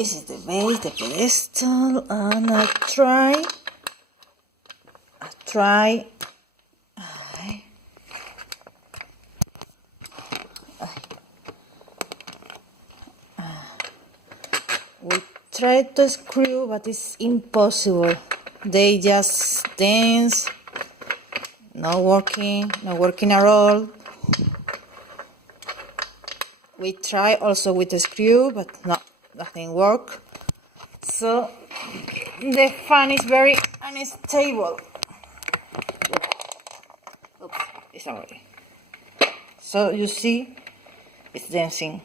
This is the base, the pedestal, and I try. We try to screw, but it's impossible. They just dance, not working at all. We try also with the screw, but nothing work. So the fan is very unstable. Oops, it's already. So you see, it's dancing.